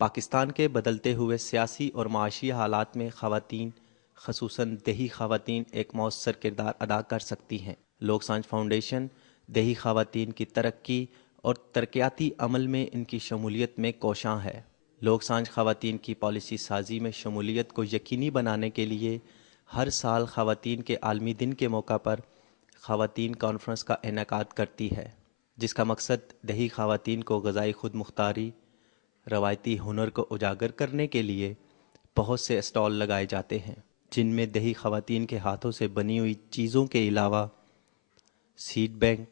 पाकिस्तान के बदलते हुए सियासी और माशी हालात में ख़वातीन, ख़ुसूसन देही ख़वातीन एक मौसर किरदार अदा कर सकती हैं। लोक सांझ फाउंडेशन देही ख़वातीन की तरक्की और तरक्याती अमल में इनकी शमूलियत में कोशां है। लोक सांझ ख़वातीन की पॉलिसी साजी में शमूलियत को यकीनी बनाने के लिए हर साल ख़वातीन के आलमी दिन के मौका पर ख़वातीन कॉन्फ्रेंस का इनेकाद करती है, जिसका मकसद देही ख़वातीन को ग़ज़ाई खुद मुख्तारी, रवायती हुनर को उजागर करने के लिए बहुत से स्टॉल लगाए जाते हैं, जिनमें देही ख़वातीन के हाथों से बनी हुई चीज़ों के अलावा seed bank,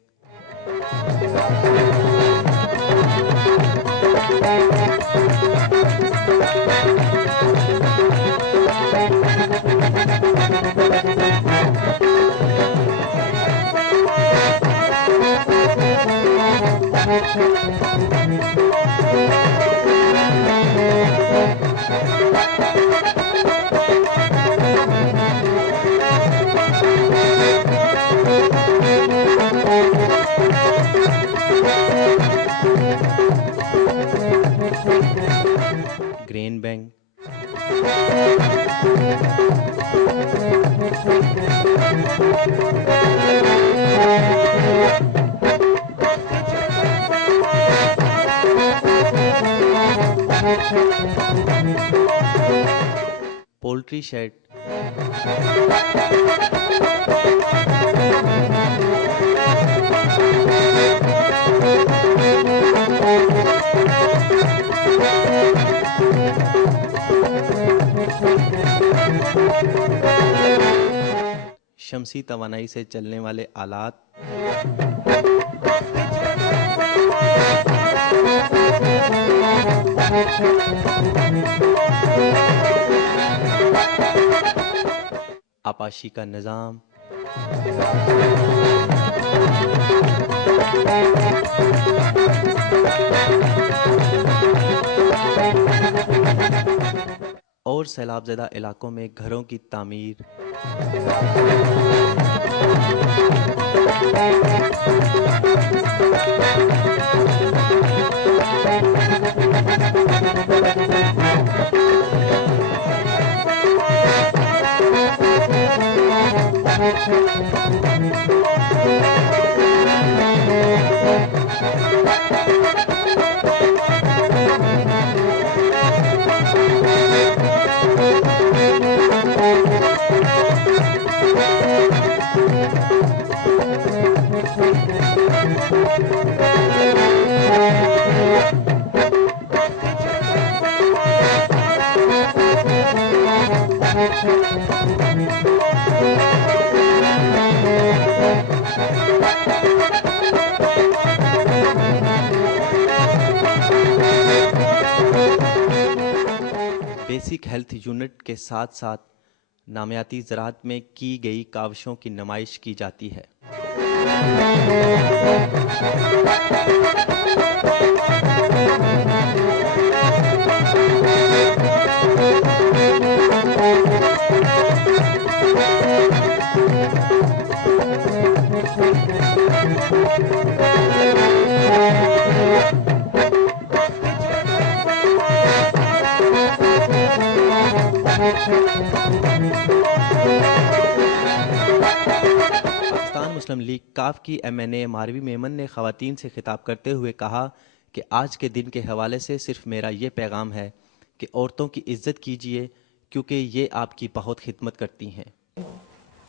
grain bank, poultry shed, शमसी तवानाई से चलने वाले आलात, आपाशी का निज़ाम, और सैलाबज़दा इलाकों में घरों की तामीर, बेसिक हेल्थ यूनिट के साथ साथ नामियाती ज़राअत में की गई काविशों की नुमाइश की जाती है। पाकिस्तान मुस्लिम लीग काफ की MNA मारवी मेमन ने ख़वातीन से खिताब करते हुए कहा कि आज के दिन के हवाले से सिर्फ मेरा ये पैगाम है कि औरतों की इज्जत कीजिए, क्योंकि ये आपकी बहुत खिदमत करती हैं।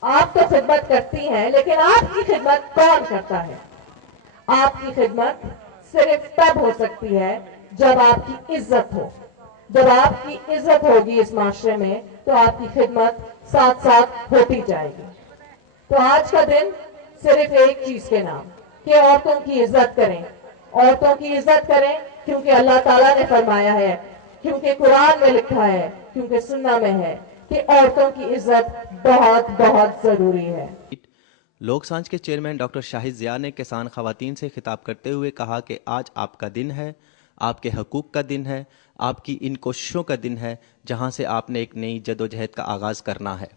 आप तो खिदमत करती हैं, लेकिन आपकी खिदमत कौन करता है? आपकी खिदमत सिर्फ तब हो सकती है जब आपकी इज्जत हो। जब आपकी इज्जत होगी इस माशरे में, तो आपकी खिदमत साथ साथ होती जाएगी। तो आज का दिन सिर्फ एक चीज के नाम कि औरतों की इज्जत करें। औरतों की इज्जत करें क्योंकि अल्लाह ताला ने फरमाया है, क्योंकि कुरान में लिखा है, क्योंकि सुन्ना में है कि औरतों की इज्जत बहुत बहुत जरूरी है। लोक सांझ के चेयरमैन डॉक्टर शाहिद ज़िया ने किसान ख़वातीन से खिताब करते हुए कहा कि आज आपका दिन है, आपके हकूक़ का दिन है, आपकी इन कोशिशों का दिन है, जहां से आपने एक नई जदोजहद का आगाज़ करना है।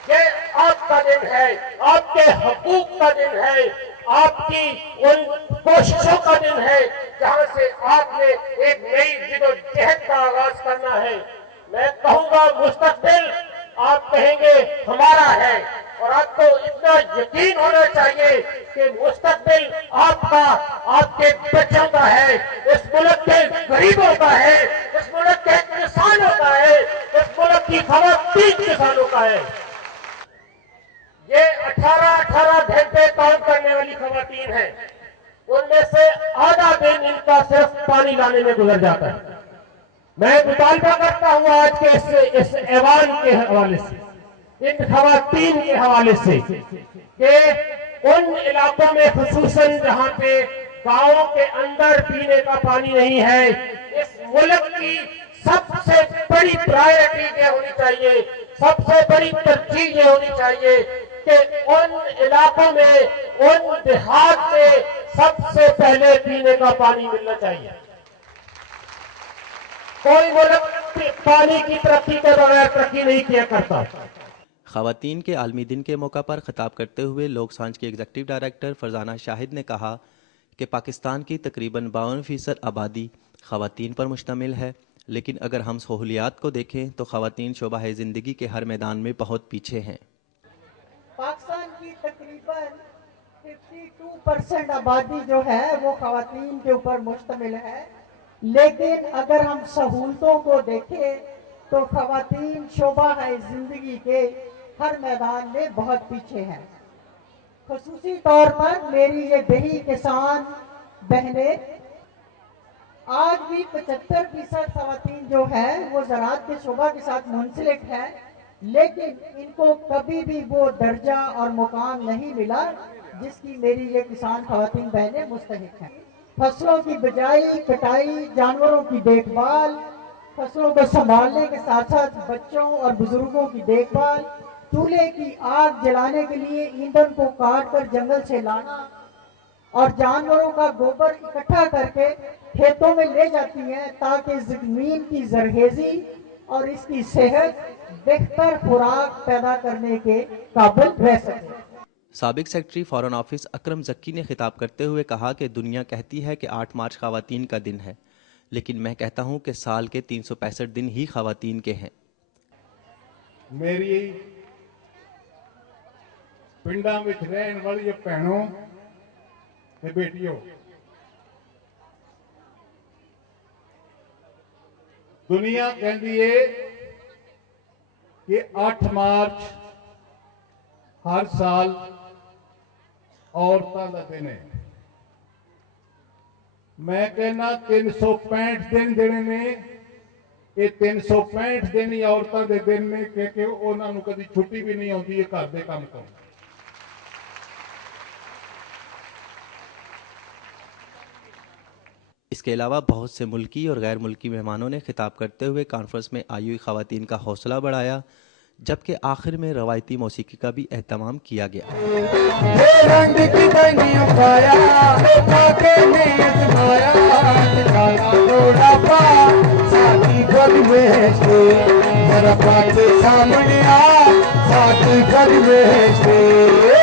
ये आपका दिन है, आपके हकूक का दिन है, आपकी उन कोशिशों का दिन है जहां से आपने एक नई जिदोजहद का आगाज करना है। मैं कहूंगा मुस्तकबिल आप कहेंगे हमारा है, और आपको इतना यकीन होना चाहिए कि मुस्तकबिल आपका, आपके बच्चों का है, इस मुल्क के गरीबों का है, इस मुल्क के किसानों का है, इस मुल्क की खवातीन किसानों का है। ये 18-18 घंटे काम करने वाली खवातीन हैं, उनमें से आधा दिन इनका सिर्फ पानी लाने में गुजर जाता है। मैं मुतालबा करता हूं आज के इस ऐवान के हवाले से, इन खवातीन के हवाले से, कि उन इलाकों में खुसूसन जहां पे गांवों के अंदर पीने का पानी नहीं है, इस मुल्क की सबसे बड़ी प्रायोरिटी ये होनी चाहिए, सबसे बड़ी तरजीह ये होनी चाहिए कि उन इलाकों में, उन देहात में सबसे पहले पीने का पानी मिलना चाहिए। कोई मुल्क पानी की तरक्की के बगैर तरक्की नहीं किया करता। ख़वातीन के आलमी दिन के मौका पर खिताब करते हुए लोक सांझ की एग्जीक्यूटिव डायरेक्टर फरजाना शाहिद ने कहा कि पाकिस्तान की तकरीबन 52% आबादी ख़वातीन पर मुश्तमिल है, लेकिन अगर हम सहूलियात को देखें तो ख़वातीन शोबा ज़िंदगी के हर मैदान में बहुत पीछे हैं। पाकिस्तान की तकरीबन 52% आबादी जो है वो ख़वातीन के ऊपर मुश्तमिल है, लेकिन अगर हम सहूलतों को देखें तो ख़वातीन शोबा है ज़िंदगी के हर मैदान में बहुत पीछे हैं। खुसूसी तौर पर मेरी ये दही किसान बहनें आज भी 75% ख़वातीन जो है वो ज़राअत के शोबा के साथ मुंसलिक है, लेकिन इनको कभी भी वो दर्जा और मुकाम नहीं मिला जिसकी मेरी ये किसान ख़वातीन बहनें मुस्तहिक हैं। फसलों की बिजाई, कटाई, जानवरों की देखभाल, फसलों को संभालने के साथ साथ बच्चों और बुजुर्गों की देखभाल, चूल्हे की आग जलाने के लिए ईंधन को काट कर जंगल से लाना और जानवरों का गोबर इकट्ठा करके खेतों में ले जाती हैं ताकि ज़मीन की जरखेज़ी और इसकी सेहत बेहतर खुराक पैदा करने के काबिल रह सके। साबिक सेक्रेटरी फॉरेन ऑफिस अकरम जक्की ने खिताब करते हुए कहा कि दुनिया कहती है कि 8 मार्च ख़वातीन का दिन है, लेकिन मैं कहता हूं कि साल के 365 दिन ही ख़वातीन के हैं। मेरी पिंडा में रहने वाली भैनों ते बेटियों, दुनिया कहती है कि 8 मार्च हर साल औरतों का दिन है। मैं कहना 365 दिन जिहड़े ने ये 365 दिन ही औरतों के दिन ने, क्योंकि उन्होंने कभी छुट्टी भी नहीं आती है घर के काम करने। इसके अलावा बहुत से मुल्की और गैर मुल्की मेहमानों ने खिताब करते हुए कॉन्फ्रेंस में आई हुई ख़वातीन का हौसला बढ़ाया, जबकि आखिर में रवायती मौसीकी का भी एहतमाम किया गया। सामने आ साथ घर में